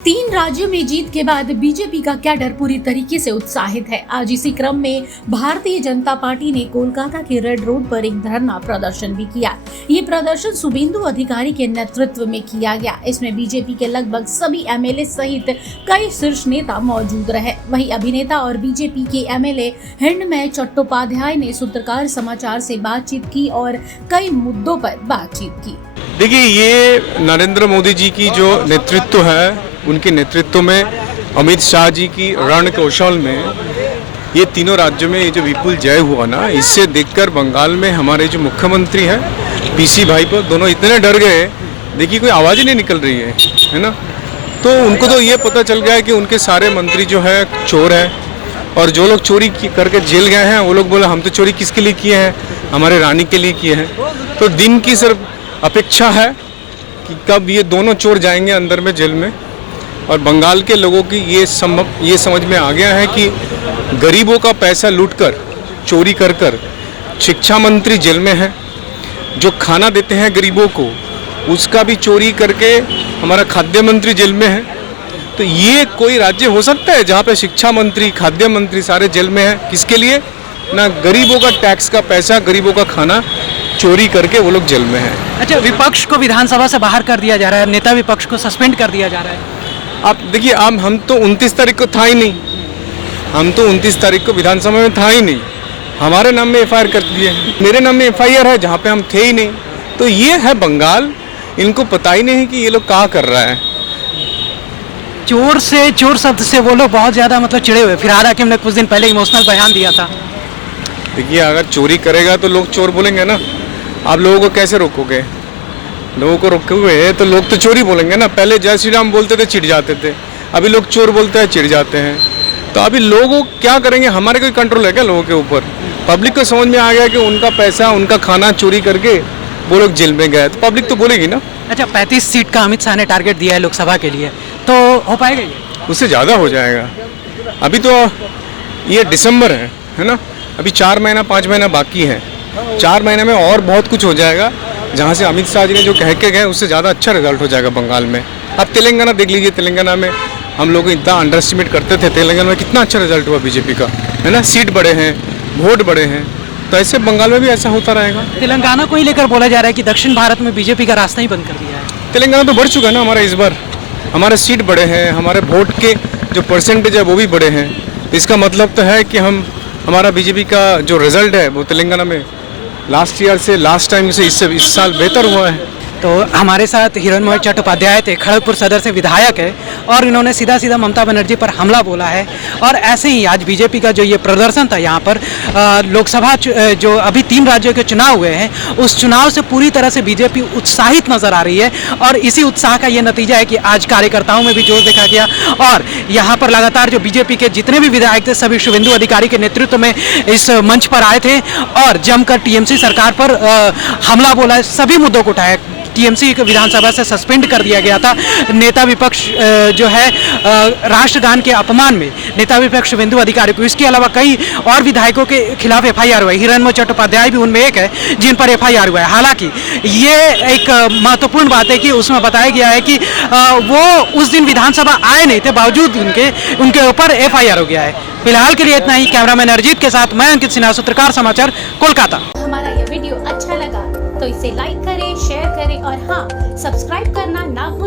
तीन राज्यों में जीत के बाद बीजेपी का कैडर पूरी तरीके से उत्साहित है। आज इसी क्रम में भारतीय जनता पार्टी ने कोलकाता के रेड रोड पर एक धरना प्रदर्शन भी किया। ये प्रदर्शन शुभेंदु अधिकारी के नेतृत्व में किया गया। इसमें बीजेपी के लगभग सभी एमएलए सहित कई शीर्ष नेता मौजूद रहे। वहीं अभिनेता और बीजेपी के एमएलए हिंडमय चट्टोपाध्याय ने सूत्रकार समाचार से बातचीत की और कई मुद्दों पर बातचीत की। देखिए, ये नरेंद्र मोदी जी की जो नेतृत्व है, उनके नेतृत्व में अमित शाह जी की रण कौशल में ये तीनों राज्यों में ये जो विपुल जय हुआ ना, इससे देखकर बंगाल में हमारे जो मुख्यमंत्री हैं पीसी भाई पर दोनों इतने डर गए। देखिए, कोई आवाज़ ही नहीं निकल रही है ना। तो उनको तो ये पता चल गया है कि उनके सारे मंत्री जो है चोर है, और जो लोग चोरी करके जेल गए हैं वो लोग बोले हम तो चोरी किसके लिए किए हैं, हमारे रानी के लिए किए हैं। तो दिन की सिर्फ अपेक्षा है कि कब ये दोनों चोर जाएंगे अंदर में जेल में। और बंगाल के लोगों की ये समझ में आ गया है कि गरीबों का पैसा लूटकर चोरी कर शिक्षा मंत्री जेल में है, जो खाना देते हैं गरीबों को उसका भी चोरी करके हमारा खाद्य मंत्री जेल में है। तो ये कोई राज्य हो सकता है जहाँ पे शिक्षा मंत्री खाद्य मंत्री सारे जेल में है? किसके लिए? ना गरीबों का टैक्स का पैसा, गरीबों का खाना चोरी करके वो लोग जेल में हैं। अच्छा, विपक्ष को विधानसभा से बाहर कर दिया जा रहा है, नेता विपक्ष को सस्पेंड कर दिया जा रहा है। आप देखिए, हम तो 29 तारीख को था ही नहीं, हम तो 29 तारीख को विधानसभा में था ही नहीं। हमारे नाम में एफआईआर कर दिए, मेरे नाम में एफआईआर है जहाँ पे हम थे ही नहीं। तो ये है बंगाल, इनको पता ही नहीं कि ये लोग क्या कर रहा है। चोर शब्द से वो लोग बहुत ज्यादा चिड़े हुए। फिरहाद हाकिम ने कुछ दिन पहले इमोशनल बयान दिया था। देखिए, अगर चोरी करेगा तो लोग चोर बोलेंगे ना। आप लोगों को कैसे रोकोगे? लोगों को रोकोगे तो लोग तो चोरी बोलेंगे ना। पहले जय श्री राम बोलते थे, चिढ़ जाते थे। अभी लोग चोर बोलते हैं, चिढ़ जाते हैं। तो अभी लोगों क्या करेंगे? हमारे कोई कंट्रोल है क्या लोगों के ऊपर? पब्लिक को समझ में आ गया कि उनका पैसा, उनका खाना चोरी करके वो लोग जेल में गए, तो पब्लिक तो बोलेगी ना। अच्छा, 35 सीट का अमित शाह ने टारगेट दिया है लोकसभा के लिए, तो हो पाएगा ये? उससे ज़्यादा हो जाएगा। अभी तो ये दिसंबर है ना। अभी 4 महीना 5 महीना बाकी है। 4 महीने में और बहुत कुछ हो जाएगा। जहाँ से अमित शाह जी ने जो कह के गए उससे ज़्यादा अच्छा रिजल्ट हो जाएगा बंगाल में। अब तेलंगाना देख लीजिए, तेलंगाना में हम लोग इतना अंडर एस्टिमेट करते थे, तेलंगाना में कितना अच्छा रिजल्ट हुआ बीजेपी का, है ना। सीट बड़े हैं, वोट बड़े हैं। तो ऐसे बंगाल में भी ऐसा होता रहेगा। तेलंगाना को ही लेकर बोला जा रहा है कि दक्षिण भारत में बीजेपी का रास्ता ही बंद कर दिया है। तेलंगाना तो बढ़ चुका है ना हमारा इस बार। हमारे सीट बड़े हैं, हमारे वोट के जो परसेंटेज है वो भी बड़े हैं। इसका मतलब तो है कि हमारा बीजेपी का जो रिजल्ट है वो तेलंगाना में लास्ट ईयर से, लास्ट टाइम से इस साल बेहतर हुआ है। तो हमारे साथ हिरण्मय चट्टोपाध्याय थे, खड़गपुर सदर से विधायक है, और इन्होंने सीधा ममता बनर्जी पर हमला बोला है। और ऐसे ही आज बीजेपी का जो ये प्रदर्शन था यहाँ पर लोकसभा जो अभी 3 राज्यों के चुनाव हुए हैं, उस चुनाव से पूरी तरह से बीजेपी उत्साहित नजर आ रही है। और इसी उत्साह का ये नतीजा है कि आज कार्यकर्ताओं में भी जोश देखा गया। और यहाँ पर लगातार जो बीजेपी के जितने भी विधायक थे सभी शुभेंदु अधिकारी के नेतृत्व में इस मंच पर आए थे और जमकर टीएमसी सरकार पर हमला बोला, सभी मुद्दों को उठाया। टीएमसी को विधानसभा से सस्पेंड कर दिया गया था। नेता विपक्ष जो है राष्ट्रगान के अपमान में नेता विपक्ष शुभेंदु अधिकारी को, इसके अलावा कई और विधायकों के खिलाफ एफआईआर हुआ है। हिरण्मय चट्टोपाध्याय भी उनमें एक है जिन पर एफआईआर हुआ है। हालांकि ये एक महत्वपूर्ण बात है कि उसमें बताया गया है कि वो उस दिन विधानसभा आए नहीं थे, बावजूद उनके ऊपर एफआईआर हो गया है। फिलहाल के लिए इतना ही। कैमरामैन अरिजीत के साथ मैं अंकित सिन्हा, सूत्रकार समाचार, कोलकाता। हमारा ये वीडियो अच्छा लगा तो इसे लाइक करें, शेयर करें और हाँ, सब्सक्राइब करना ना भूलें।